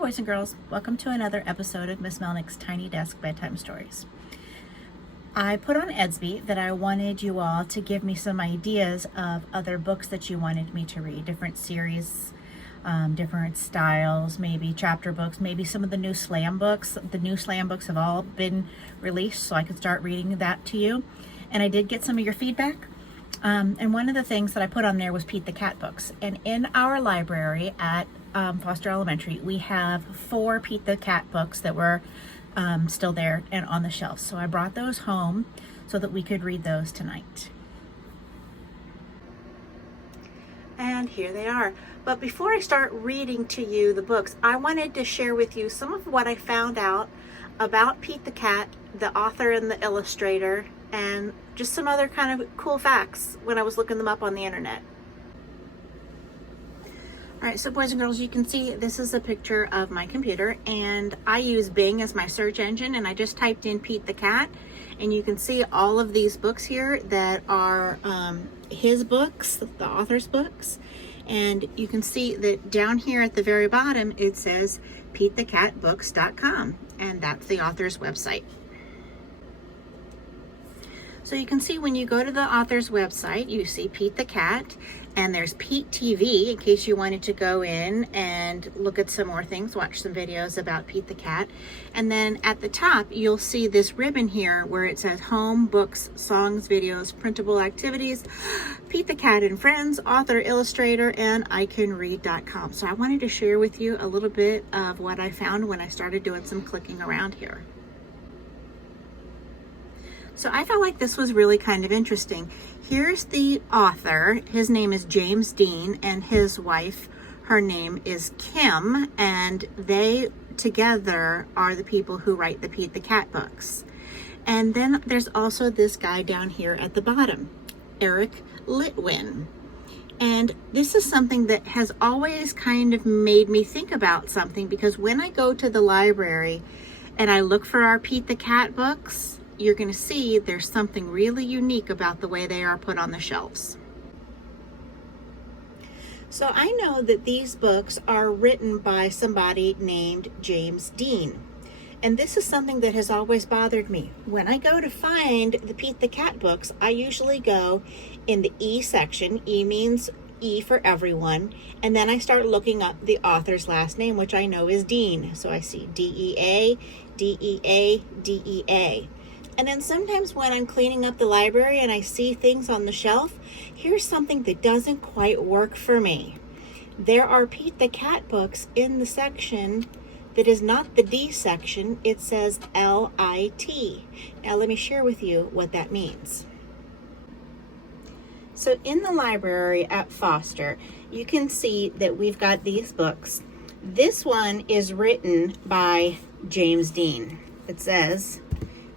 boys and girls, welcome to another episode of Miss Melnick's Tiny Desk Bedtime Stories. I put on Edsby that I wanted you all to give me some ideas of other books that you wanted me to read, different series, different styles, maybe chapter books, maybe some of the new slam books. The new slam books have all been released, so I could start reading that to you. And I did get some of your feedback. And one of the things that I put on there was Pete the Cat books. And in our library at Foster Elementary, we have 4 Pete the Cat books that were still there and on the shelf. So I brought those home so that we could read those tonight. And here they are. But before I start reading to you the books, I wanted to share with you some of what I found out about Pete the Cat, the author and the illustrator, and just some other kind of cool facts when I was looking them up on the internet. All right, so boys and girls, you can see this is a picture of my computer, and I use Bing as my search engine, and I just typed in Pete the Cat, and you can see all of these books here that are his books, the author's books, and you can see that down here at the very bottom it says PeteTheCatBooks.com, and that's the author's website. So you can see when you go to the author's website, you see Pete the Cat, and there's Pete TV in case you wanted to go in and look at some more things, watch some videos about Pete the Cat. And then at the top, you'll see this ribbon here where it says Home, Books, Songs, Videos, Printable Activities, Pete the Cat and Friends, Author, Illustrator, and ICanRead.com. So I wanted to share with you a little bit of what I found when I started doing some clicking around here. So I felt like this was really kind of interesting. Here's the author. His name is James Dean, and his wife, her name is Kim, and they together are the people who write the Pete the Cat books. And then there's also this guy down here at the bottom, Eric Litwin. And this is something that has always kind of made me think about something, because when I go to the library and I look for our Pete the Cat books, you're going to see there's something really unique about the way they are put on the shelves. So I know that these books are written by somebody named James Dean. And this is something that has always bothered me. When I go to find the Pete the Cat books, I usually go in the E section. E means E for everyone. And then I start looking up the author's last name, which I know is Dean. So I see D-E-A, D-E-A, D-E-A. And then sometimes when I'm cleaning up the library and I see things on the shelf, here's something that doesn't quite work for me. There are Pete the Cat books in the section that is not the D section. It says L-I-T. Now let me share with you what that means. So in the library at Foster, you can see that we've got these books. This one is written by James Dean. It says,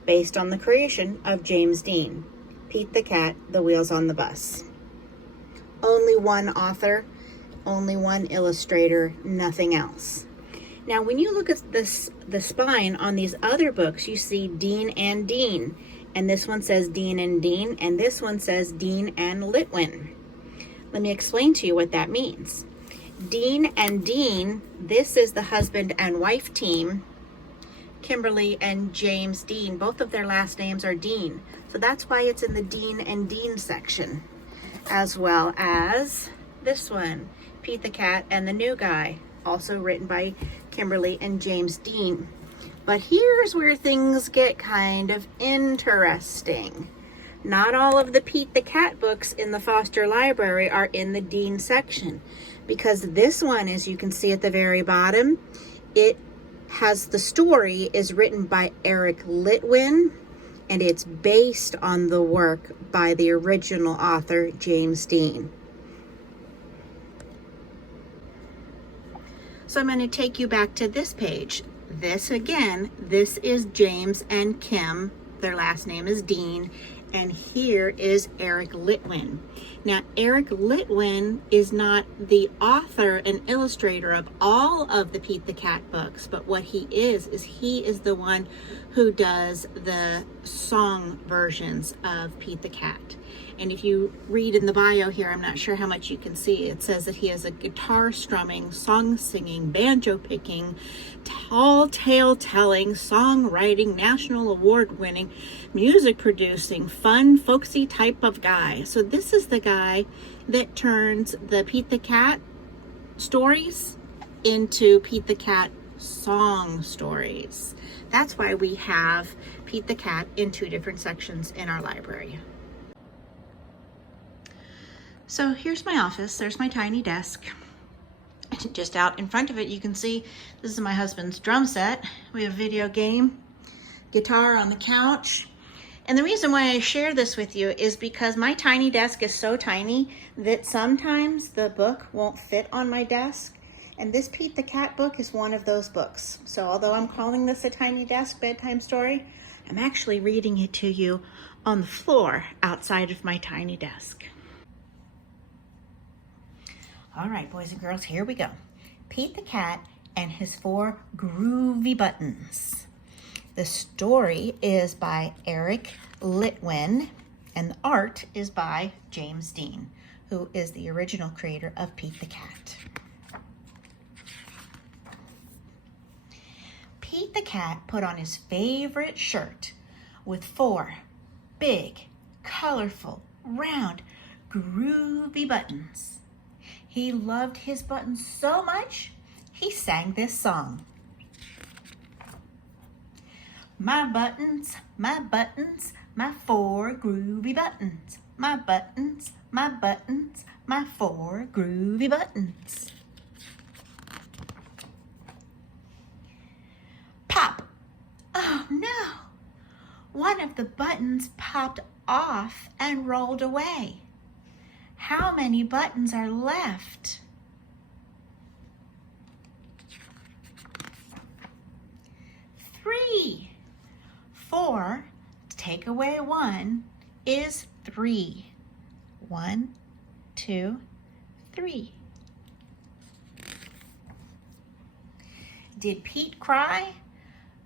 based on the creation of James Dean, Pete the Cat, The Wheels on the Bus. Only one author, only one illustrator, nothing else. Now, when you look at the spine on these other books, you see Dean and Dean. And this one says Dean and Dean, and this one says Dean and Litwin. Let me explain to you what that means. Dean and Dean, this is the husband and wife team, Kimberly and James Dean. Both of their last names are Dean. So that's why it's in the Dean and Dean section. As well as this one, Pete the Cat and the New Guy, also written by Kimberly and James Dean. But here's where things get kind of interesting. Not all of the Pete the Cat books in the Foster Library are in the Dean section, because this one, as you can see at the very bottom, it has the story is written by Eric Litwin, and it's based on the work by the original author, James Dean. So I'm going to take you back to this page. This again, this is James and Kim. Their last name is Dean, And here is Eric Litwin. Now, Eric Litwin is not the author and illustrator of all of the Pete the Cat books, but what he is he is the one who does the song versions of Pete the Cat. And if you read in the bio here, I'm not sure how much you can see, it says that he is a guitar strumming, song singing, banjo picking, tall tale telling, songwriting, national award winning, music producing, fun, folksy type of guy. So this is the guy that turns the Pete the Cat stories into Pete the Cat song stories. That's why we have Pete the Cat in 2 different sections in our library. So here's my office. There's my tiny desk. Just out in front of it, you can see this is my husband's drum set. We have a video game, guitar on the couch. And the reason why I share this with you is because my tiny desk is so tiny that sometimes the book won't fit on my desk. And this Pete the Cat book is one of those books. So although I'm calling this a tiny desk bedtime story, I'm actually reading it to you on the floor outside of my tiny desk. All right, boys and girls, here we go. Pete the Cat and his 4 groovy buttons. The story is by Eric Litwin, and the art is by James Dean, who is the original creator of Pete the Cat. Pete the Cat put on his favorite shirt with 4 big, colorful, round, groovy buttons. He loved his buttons so much, he sang this song. My buttons, my 4 groovy buttons. My buttons, my 4 groovy buttons. Pop! Oh no! One of the buttons popped off and rolled away. How many buttons are left? 3. 4, take away 1, is 3. 1, 2, 3. Did Pete cry?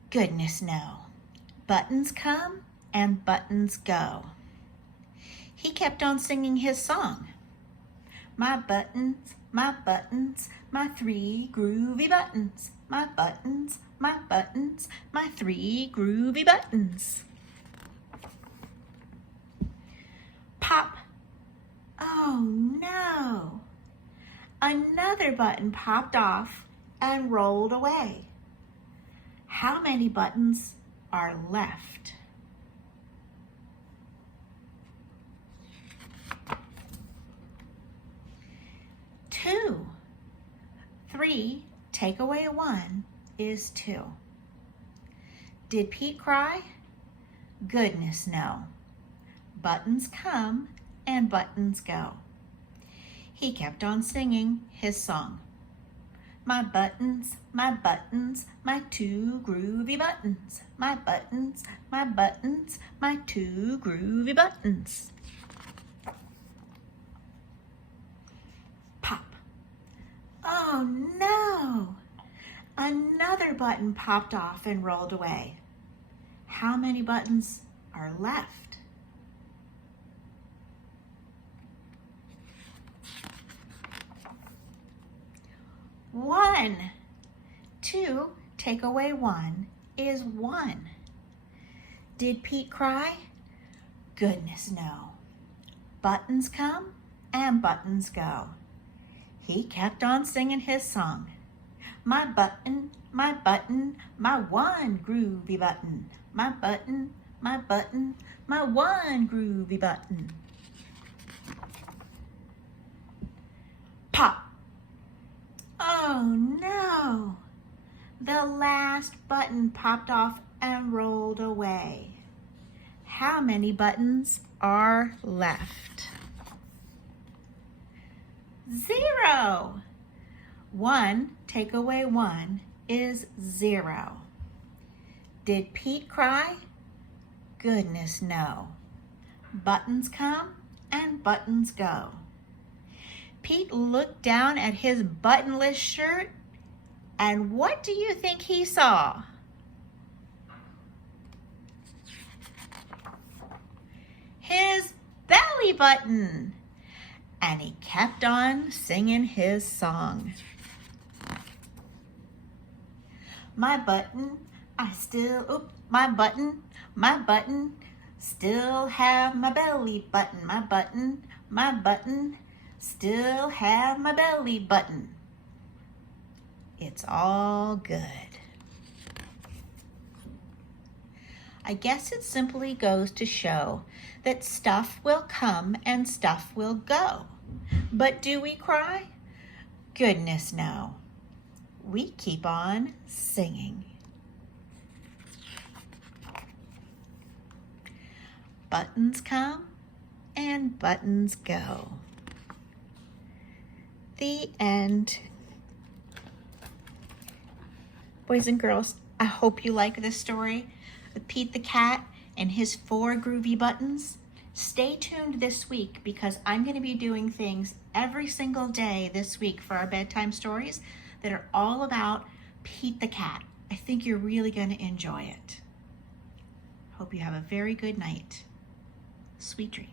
Goodness no. Buttons come and buttons go. He kept on singing his song. My buttons, my 3 groovy buttons. My buttons, my 3 groovy buttons. Pop. Oh no. Another button popped off and rolled away. How many buttons are left? 2. 3, take away 1, is 2. Did Pete cry? Goodness no. Buttons come and buttons go. He kept on singing his song. My buttons, my 2 groovy buttons. My buttons, my 2 groovy buttons. Pop. Oh no! Another button popped off and rolled away. How many buttons are left? 1. 2, take away 1, is 1. Did Pete cry? Goodness no. Buttons come and buttons go. He kept on singing his song. My button, my 1 groovy button. My button, my 1 groovy button. Pop. Oh no! The last button popped off and rolled away. How many buttons are left? 0. 1, take away 1, is 0. Did Pete cry? Goodness no. Buttons come and buttons go. Pete looked down at his buttonless shirt, and what do you think he saw? His belly button. And he kept on singing his song. My button, my button, still have my belly button. My button, still have my belly button. It's all good. I guess it simply goes to show that stuff will come and stuff will go. But do we cry? Goodness no. We keep on singing. Buttons come and buttons go. The end. Boys and girls, I hope you like this story with Pete the Cat and his 4 groovy buttons. Stay tuned this week because I'm going to be doing things every single day this week for our bedtime stories that are all about Pete the Cat. I think you're really going to enjoy it. Hope you have a very good night. Sweet dreams.